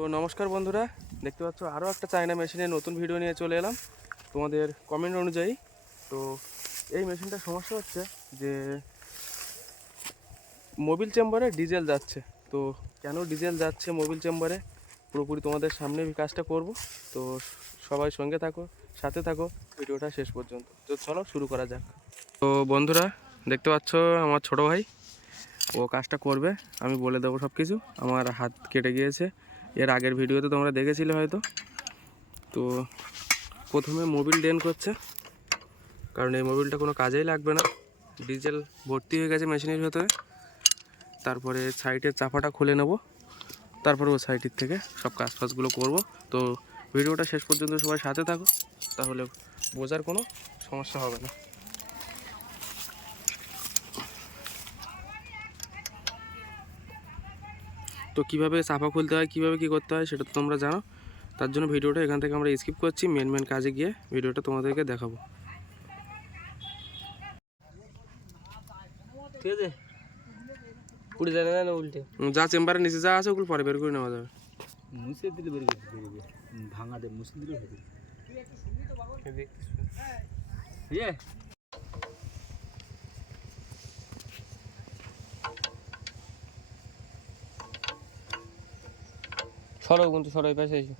তো নমস্কার বন্ধুরা, দেখতে পাচ্ছ আরও একটা চায়না মেশিনের নতুন ভিডিও নিয়ে চলে এলাম। তোমাদের কমেন্ট অনুযায়ী। তো এই মেশিনটার সমস্যা হচ্ছে যে মোবিল চেম্বারে ডিজেল যাচ্ছে। তো কেন ডিজেল যাচ্ছে মোবিল চেম্বারে পুরোপুরি তোমাদের সামনে কাজটা করব। তো সবাই সঙ্গে থাকো, সাথে থাকো। ভিডিওটা শেষ পর্যন্ত। তো চলো শুরু করা যাক। তো বন্ধুরা, দেখতে পাচ্ছ আমার ছোট ভাই, ও কাজটা করবে। আমি বলে দেবো সব কিছু আমার হাত কেটে গিয়েছে। এর আগের ভিডিওতে তোমরা দেখেছিলে হয়তো। তো প্রথমে মোবিল ড্রেন করছে, কারণ এই মোবিলটা কোনো কাজেই লাগবে না। ডিজেল ভর্তি হয়ে গেছে মেশিনের ভেতরে। তারপরে সাইডের চাপাটা খুলে নেব। তারপরে ও সাইডের থেকে সব কাজ ফাজগুলো করব। তো ভিডিওটা শেষ পর্যন্ত সবাই সাথে থাকো, তাহলে বোঝার কোনো সমস্যা হবে না। তো কীভাবে চাপা খুলতে হয় কীভাবে কি করতে হয় সেটা তো তোমরা জানো। তার জন্য ভিডিওটা এখান থেকে আমরা স্কিপ করছি মেন মেন কাজে গিয়ে ভিডিওটা তোমাদেরকে দেখাবো। ঠিক আছে। পুড়ে যাবে না না উল্টে? যা চেম্বারের নিচে যা আছে ওগুলো পরে বের করে নেওয়া যাবে। মুছে দিলে ভাঙা দে মুছে দিলে হবে। সরো কিন্তু সরো এই পাশে এসো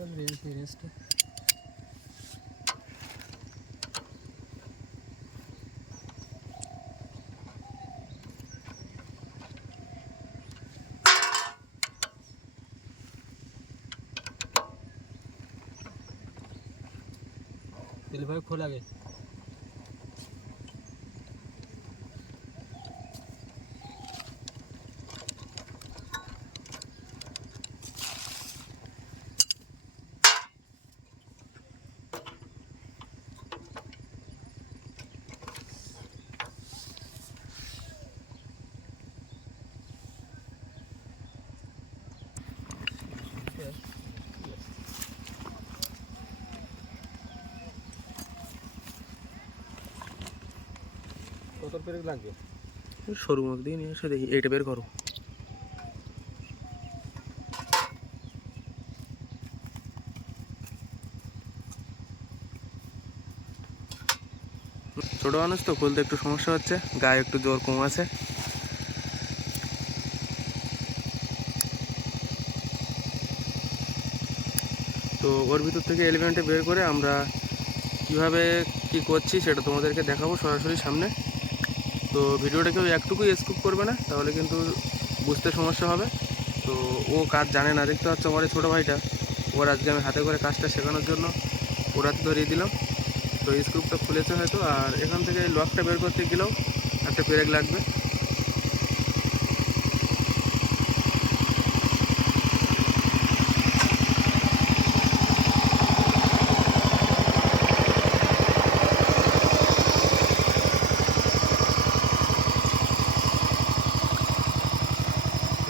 চল রেস্ট রেস্ট তেল ভাই খোলা গে পেরেক লাগবে? সরু মুখ দিয়ে নিয়ে এসে দেখি, এইটা বের করো। ছোটো মানুষ তো, খুলতে একটু সমস্যা হচ্ছে, গায়ে একটু জোর কম আছে। তো ওর ভিতর থেকে এলিমেন্টে বের করে আমরা কীভাবে কি করছি সেটা তোমাদেরকে দেখাবো সরাসরি সামনে। তো ভিডিওটা কেউ একটুকুই স্কুপ করবে না, তাহলে কিন্তু বুঝতে সমস্যা হবে। তো ও কাজ জানে না, দেখতে পাচ্ছ আমার এই ছোটো ভাইটা, ওর আজকে আমি হাতে করে কাজটা শেখানোর জন্য ওরা ধরিয়ে দিলাম। তো স্ক্রুপটা খুলেছে হয়তো, আর এখান থেকে লকটা বের করতে গেলেও একটা পেরেক লাগবে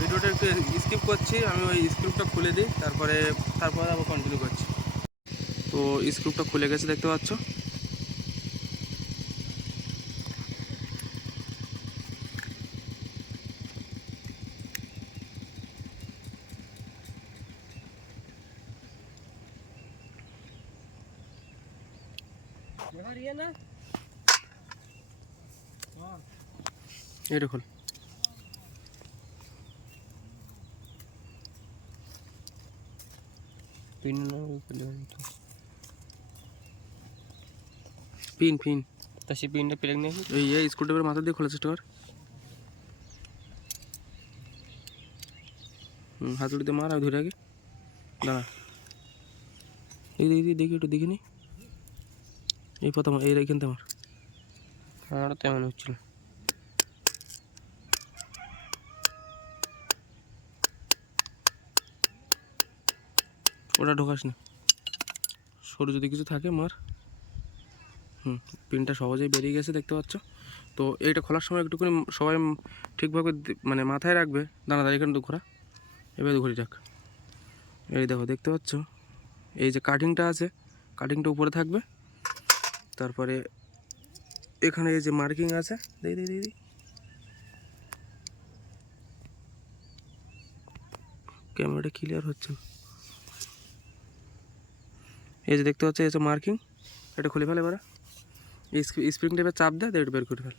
ভিডিওটা একটু স্কিপ করছি আমি ওই স্ক্রুপটা খুলে দিই তারপরে তারপরে আবার কন্টিনিউ করছি। তো স্ক্রুপটা খুলে গেছে দেখতে পাচ্ছ? এটা খোল পিন না তো। Pin pin. তা সে পিনটা প্লেগ আসি। এই এই স্ক্রুড্রাইভার মাথা দিয়ে খোলার চেষ্টা কর হুম হাতুড়িতে মার আমি ধরে আগে দাঁড়া। এই দেখি দেখি, একটু দেখি নি। এই প্রথম এই এখানতে আমার আমারও তো এমন হচ্ছিল ওটা ঢোকাস না সরু যদি কিছু থাকে মার। হুম, পিনটা সহজেই বেরিয়ে গেছে দেখতে পাচ্ছ। তো এইটা খোলার সময় একটুখানি সবাই ঠিকভাবে মানে মাথায় রাখবে। দাঁড়িয়ে এখানে তো ঘোরা। এবার ঘুরি রাখ। এই দেখো, দেখতে পাচ্ছ? এই যে কাটিংটা আছে কাটিংটা উপরে থাকবে। তারপরে এখানে এই যে মার্কিং আছে। দেখি দেখি দেখি ক্যামেরাটা ক্লিয়ার হচ্ছে না। এই যে দেখতে পাচ্ছ, এই যে মার্কিং এটা খুলে ফেলে এবারে। স্প্রিং টাইপের চাপ দিয়ে এটা বের করে ফেল।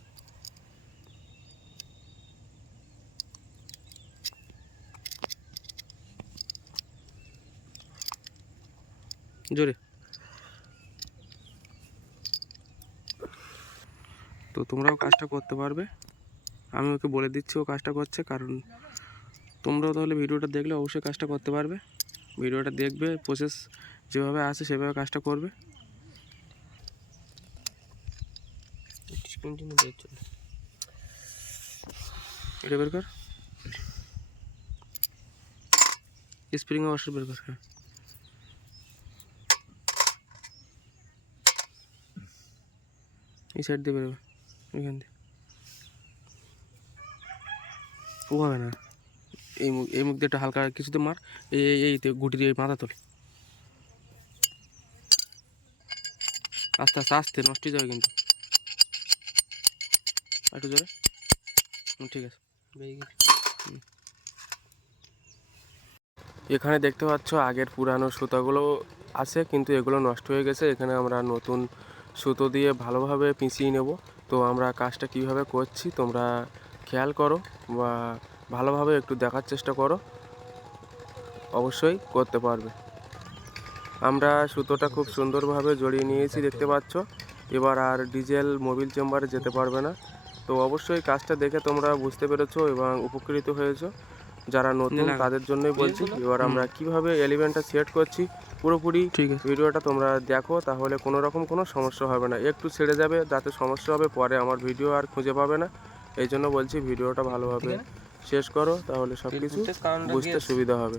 জোরে। তো তোমরাও কাজটা করতে পারবে। আমি ওকে বলে দিচ্ছি, ও কাজটা করছে, কারণ তোমরাও তাহলে ভিডিওটা দেখলে অবশ্যই কাজটা করতে পারবে। ভিডিওটা দেখবে প্রসেস যেভাবে আছে সেভাবে কাজটা করবে এটা বের কর স্প্রিং ওয়াশার বের কর হ্যাঁ এই সাইড দিয়ে বেরোবে এখান দিয়ে ও হবে না এই মুখ এই মুখ দিয়ে একটা হালকা কিছুতে মার এই এই এই গুটি দিয়ে মাথা তোল আস্তে আস্তে আস্তে, নষ্ট হয়ে যাবে কিন্তু। একটু জোরে। ঠিক আছে। এখানে দেখতে পাচ্ছ, আগের পুরানো সুতাগুলো আছে, কিন্তু এগুলো নষ্ট হয়ে গেছে। এখানে আমরা নতুন সুতো দিয়ে ভালোভাবে পিঁচিয়ে নেব। তো আমরা কাজটা কীভাবে করছি, তোমরা খেয়াল করো বা ভালোভাবে একটু দেখার চেষ্টা করো। অবশ্যই করতে পারবে। আমরা সুতোটা খুব সুন্দরভাবে জড়িয়ে নিয়েছি দেখতে পাচ্ছ। এবার আর ডিজেল মোবিল চেম্বারে যেতে পারবে না। তো অবশ্যই কাজটা দেখে তোমরা বুঝতে পেরেছ এবং উপকৃত হয়েছো। যারা নতুন তাদের জন্যই বলছি। এবার আমরা কীভাবে এলিভেন্টটা সেট করছি পুরোপুরি ঠিক ভিডিওটা তোমরা দেখো তাহলে কোনো রকম কোনো সমস্যা হবে না। একটু ছেড়ে যাবে যাতে সমস্যা হবে পরে আমার ভিডিও আর খুঁজে পাবে না। এই জন্য বলছি ভিডিওটা ভালোভাবে শেষ করো তাহলে সব কিছু বুঝতে সুবিধা হবে।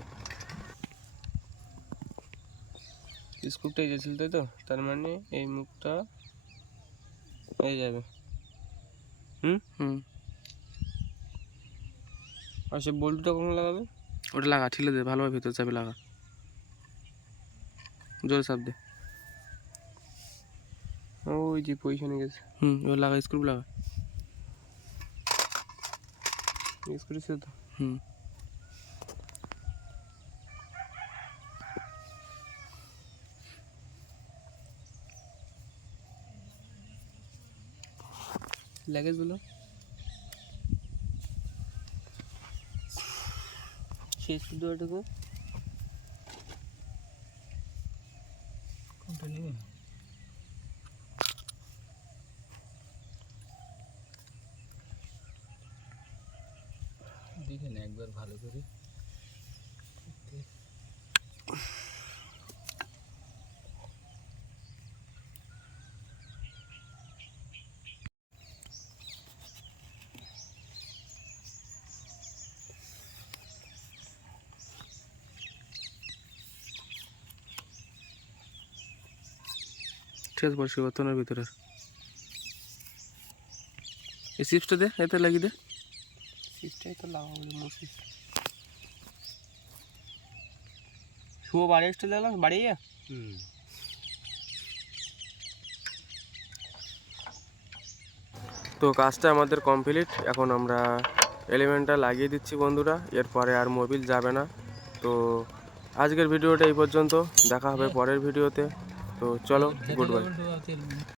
স্কুপটা গেছিল তাই তো? তার মানে এই মুখটা এই যাবে। হুম? হুম। আর সে বল্টুটা কখন লাগাবে? ওটা লাগা ঠিলে দে ভালোভাবে ভিতর চাপে লাগা। জোরে চাপ দে। ওই যে পজিশনে গেছে। হুম এবার লাগা স্ক্রু লাগা। ইউজ করেছে তো? হুম। লাগেজগুলো সেই স্কুড্রাইভারটুকু কোনটা নেবে? দেখে না একবার ভালো করে। ঠিক আছে পরিষ্কার করতে ভিতরে। এই চিপসটা দে এতে লাগিয়ে দে। তো লাগাবো মুসিস শুভ বাড়ি এসে দেখলাম বাড়ি হুম। তো কাজটা আমাদের কমপ্লিট এখন আমরা এলিমেন্টটা লাগিয়ে দিচ্ছি বন্ধুরা এরপরে আর মোবিল যাবে না। তো আজকের ভিডিওটা এই পর্যন্ত দেখা হবে পরের ভিডিওতে। তো চলো গুড বাই